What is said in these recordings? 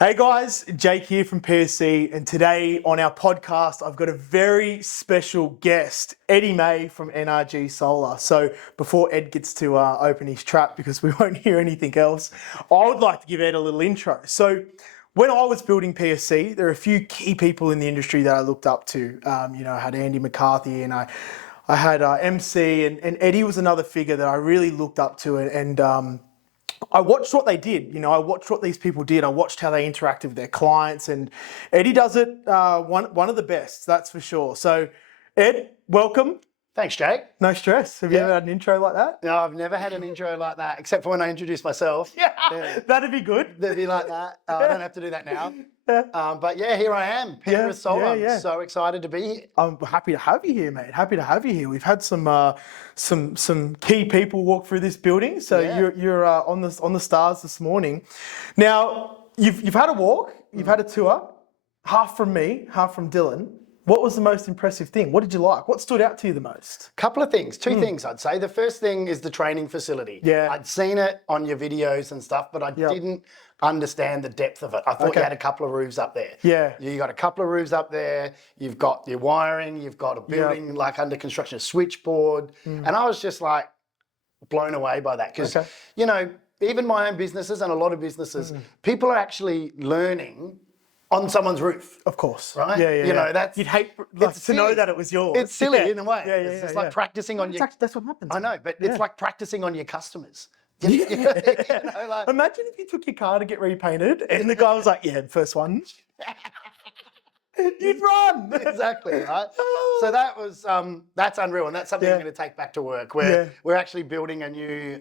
Hey guys, Jake here from PSC, and today on our podcast I've got a very special guest, Eddie May from NRG Solar. So before Ed gets to open his trap, because we won't hear anything else, I would like to give Ed a little intro. So when I was building PSC, there are a few key people in the industry that I looked up to. I had Andy McCarthy and I had MC, and Eddie was another figure that I really looked up to, and I watched what they did. I watched what these people did. I watched how they interacted with their clients, and Eddie does it one of the best, that's for sure. So, Ed, welcome. Thanks, Jake. No stress. Have you ever had an intro like that? No, I've never had an intro like that, except for when I introduce myself. Yeah, that'd be good. They'd be like that. I don't have to do that now. But yeah, here I am, Penrith Solar. I'm so excited to be here. I'm happy to have you here, mate. Happy to have you here. We've had some key people walk through this building, so you're on the stars this morning. Now you've had a walk, you've had a tour, half from me, half from Dylan. What was the most impressive thing? What did you like? What stood out to you the most? Couple of things, two things I'd say. The first thing is the training facility. Yeah. I'd seen it on your videos and stuff, but I didn't understand the depth of it. I thought you had a couple of roofs up there. Yeah. You got a couple of roofs up there, you've got your wiring, you've got a building like under construction, a switchboard. And I was just like blown away by that because, even my own businesses and a lot of businesses, people are actually learning on someone's roof. Of course. Right? Yeah. That's... You'd hate to know that it was yours. It's silly in a way. It's just like practicing on your... That's what happens. I know, but it's like practicing on your customers. Imagine if you took your car to get repainted and the guy was like, first one. You'd run. Exactly, right? So that was, that's unreal, and that's something I'm going to take back to work. We're actually building a new,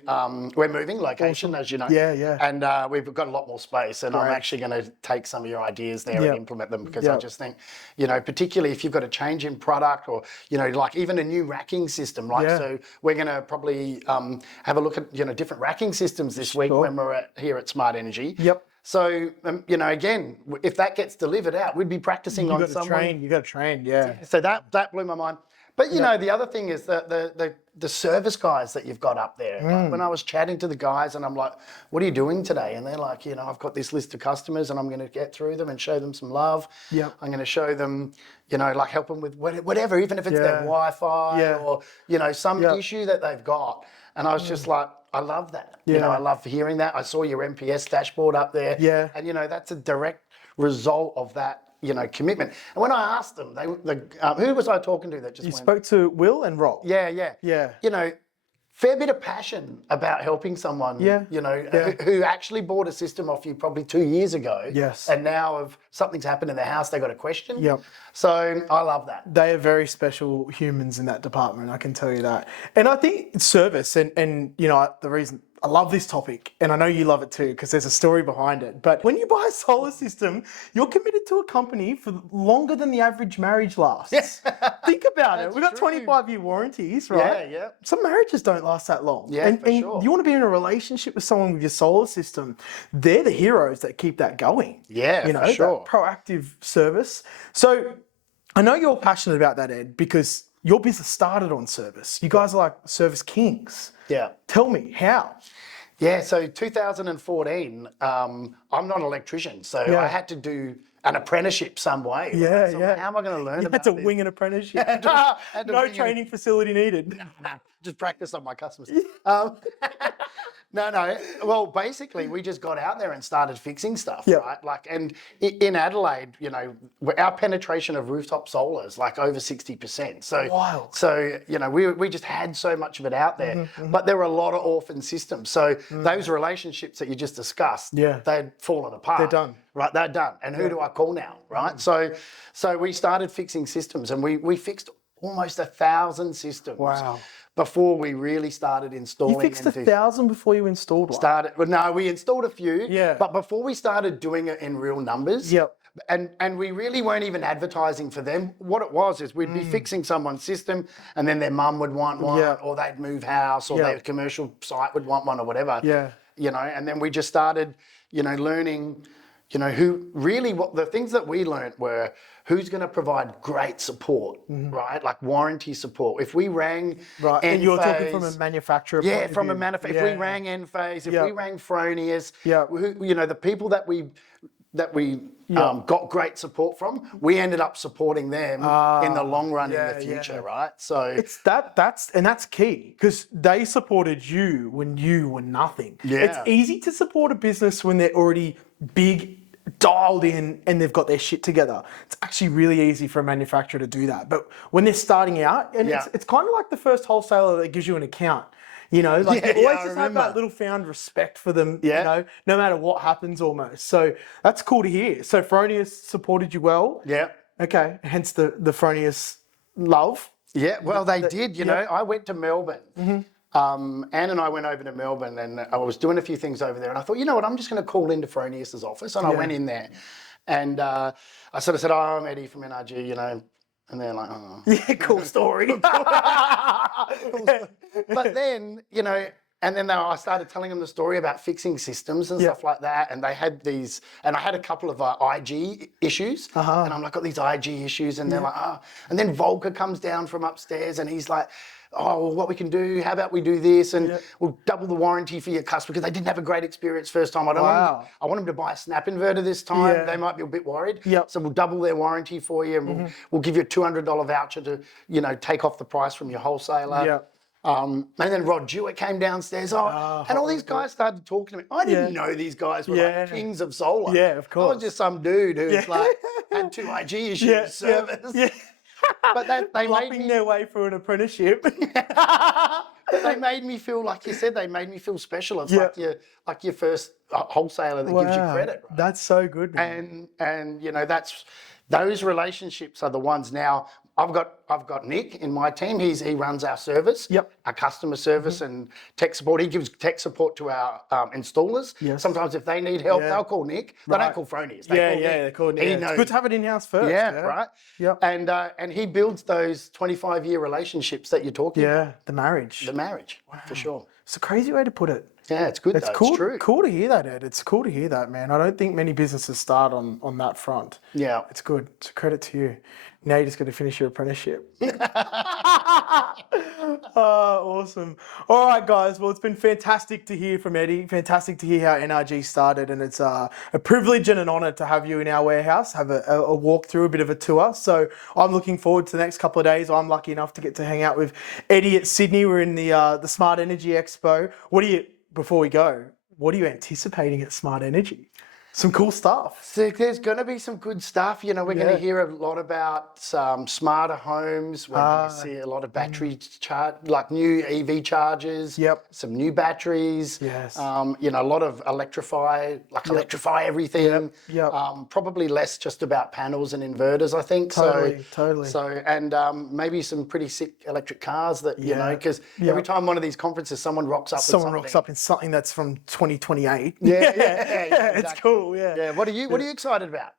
we're moving location, as you know. And we've got a lot more space, and I'm actually going to take some of your ideas there and implement them, because I just think, particularly if you've got a change in product or, like even a new racking system, right? So we're going to probably have a look at, different racking systems this week when we're here at Smart Energy. So, again, if that gets delivered out, we'd be practicing on someone. You got to train, yeah. So that blew my mind. But, the other thing is that the service guys that you've got up there. Like when I was chatting to the guys and I'm like, what are you doing today? And they're like, I've got this list of customers and I'm going to get through them and show them some love. I'm going to show them, like help them with whatever, even if it's their Wi-Fi or, some issue that they've got. And I was just like, I love that. I love hearing that. I saw your MPS dashboard up there. And, that's a direct result of that, commitment. And when I asked them, who was I talking to that just You spoke to Will and Rob. Yeah. Fair bit of passion about helping someone, who actually bought a system off you probably 2 years ago. And now if something's happened in their house, they got a question. So I love that. They are very special humans in that department, I can tell you that. And I think it's service and the reason I love this topic, and I know you love it too, because there's a story behind it. But when you buy a solar system, you're committed to a company for longer than the average marriage lasts. Think about it. We've got 25-year warranties, right? Some marriages don't last that long. And you want to be in a relationship with someone with your solar system. They're the heroes that keep that going. For sure. That proactive service. So I know you're passionate about that, Ed, because your business started on service. You guys are like service kings. Tell me, how? So 2014, I'm not an electrician, so I had to do an apprenticeship some way. How am I going to learn about this? You had to wing an apprenticeship. No training facility needed. Just practice on my customers. No. Well, basically, we just got out there and started fixing stuff, right? And in Adelaide, our penetration of rooftop solar is like over 60%. So, wild. So, we just had so much of it out there. But there were a lot of orphan systems. So those relationships that you just discussed, they'd fallen apart. They're done. Right, they're done. And who do I call now, right? So we started fixing systems, and we fixed almost 1,000 systems. Wow. Before we really started installing. You fixed 1,000 before you installed one? No, we installed a few. But before we started doing it in real numbers. And we really weren't even advertising for them. What it was is we'd be fixing someone's system, and then their mum would want one, or they'd move house, or their commercial site would want one, or whatever. And then we just started, learning, who really, what the things that we learned were who's going to provide great support, right? Like warranty support. If we rang Enphase, and you're talking from a manufacturer. From a manufacturer. If we rang Enphase, if we rang Fronius, the people that we got great support from, we ended up supporting them in the long run in the future, right? So it's that's key, because they supported you when you were nothing. Yeah. It's easy to support a business when they're already big, dialed in, and they've got their shit together. It's actually really easy for a manufacturer to do that. But when they're starting out, and it's kind of like the first wholesaler that gives you an account. You know, like you always just have that little found respect for them, you know, no matter what happens almost. So that's cool to hear. So Fronius supported you well. Yeah. Okay. Hence the Fronius love. Yeah, well, they did. You know, I went to Melbourne. Anne and I went over to Melbourne, and I was doing a few things over there. And I thought, you know what, I'm just going to call into Fronius's office. And I went in there, and I sort of said, "Oh, I'm Eddie from NRG," you know. And they're like, "Oh, yeah, cool story." But then, you know, and then I started telling them the story about fixing systems and stuff like that. And they had these, and I had a couple of IG issues. And I'm like, got these IG issues. And they're like, oh. And then Volker comes down from upstairs and he's like, "Oh, well, what we can do, how about we do this? And we'll double the warranty for your customer," because they didn't have a great experience first time. I want them to buy a snap inverter this time. They might be a bit worried. So we'll double their warranty for you, and we'll give you a $200 voucher to, you know, take off the price from your wholesaler. And then Rod Jewett came downstairs. And all these guys started talking to me. I didn't know these guys were like kings of solar. Yeah, of course. I was just some dude who's like had 2 IG issues service. But they made me their way through an apprenticeship. But they made me feel, like you said, they made me feel special. It's like your first wholesaler that gives you credit. Right? That's so good, man. And you know, those relationships are the ones now. I've got Nick in my team. He runs our service, our customer service and tech support. He gives tech support to our installers. Sometimes if they need help, they'll call Nick. They don't call Fronius. They call Nick. It's good to have it in-house first. Right. And he builds those 25-year relationships that you're talking about. The marriage. The marriage, for sure. It's a crazy way to put it. Yeah, it's good. It's though. cool. It's true. Cool to hear that, Ed. It's cool to hear that, man. I don't think many businesses start on that front. Yeah, it's good. It's a credit to you. Now you just got to finish your apprenticeship. Awesome. All right, guys. Well, it's been fantastic to hear from Eddie. Fantastic to hear how NRG started, and it's a privilege and an honour to have you in our warehouse, have a walk through, a bit of a tour. So I'm looking forward to the next couple of days. I'm lucky enough to get to hang out with Eddie at Sydney. We're in the Smart Energy Expo. Before we go, what are you anticipating at Smart Energy? Some cool stuff. So there's going to be some good stuff. You know, we're going to hear a lot about smarter homes. We're going to see a lot of battery like new EV chargers. Some new batteries. Yes. You know, a lot of electrify everything. Probably less just about panels and inverters, I think. Totally. So, and maybe some pretty sick electric cars that, you know, because every time one of these conferences, someone rocks up in something that's from 2028. Exactly. It's cool. Yeah. What are you excited about?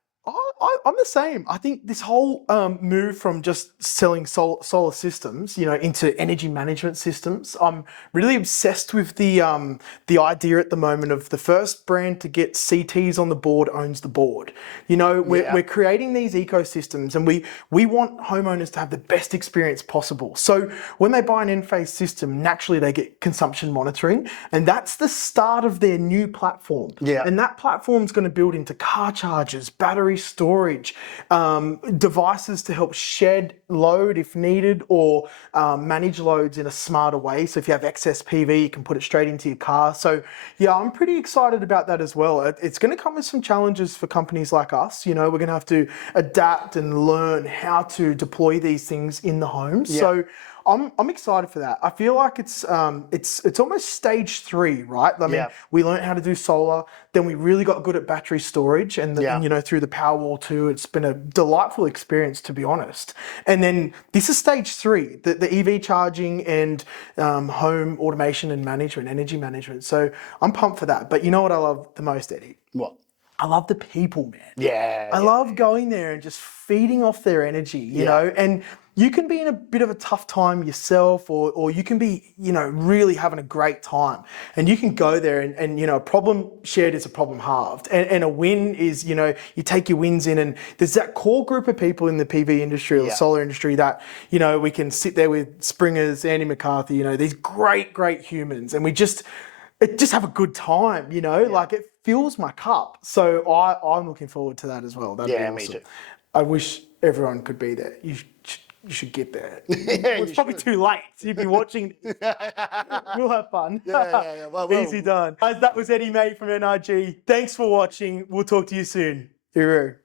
I'm the same. I think this whole move from just selling solar systems, you know, into energy management systems, I'm really obsessed with the idea at the moment of the first brand to get CTs on the board owns the board. You know, we're creating these ecosystems, and we want homeowners to have the best experience possible. So when they buy an Enphase system, naturally they get consumption monitoring, and that's the start of their new platform. And that platform's going to build into car chargers, battery storage, devices to help shed load if needed, or manage loads in a smarter way. So if you have excess PV, you can put it straight into your car. So yeah, I'm pretty excited about that as well. It's going to come with some challenges for companies like us. You know, we're going to have to adapt and learn how to deploy these things in the homes. So I'm excited for that. I feel like it's almost stage 3, right? I mean, we learned how to do solar, then we really got good at battery storage, and you know, through the Powerwall 2, it's been a delightful experience, to be honest. And then this is stage 3, the EV charging and home automation and management, energy management. So I'm pumped for that. But you know what I love the most, Eddie? What? I love the people, man. I love going there and just feeding off their energy, you know, and you can be in a bit of a tough time yourself, or you can be, you know, really having a great time, and you can go there and you know, a problem shared is a problem halved, and a win is, you know, you take your wins in, and there's that core group of people in the PV industry or the solar industry that, you know, we can sit there with Springers, Andy McCarthy, you know, these great humans, and we just have a good time, you know, like fills my cup. So I'm looking forward to that as well. That'd be Yeah, me awesome. too. I wish everyone could be there. You should get there. Yeah, It's probably too late. You'd be watching. We'll have fun. Yeah. Well, Easy done. Guys, that was Eddie May from NRG. Thanks for watching. We'll talk to you soon. Hooroo.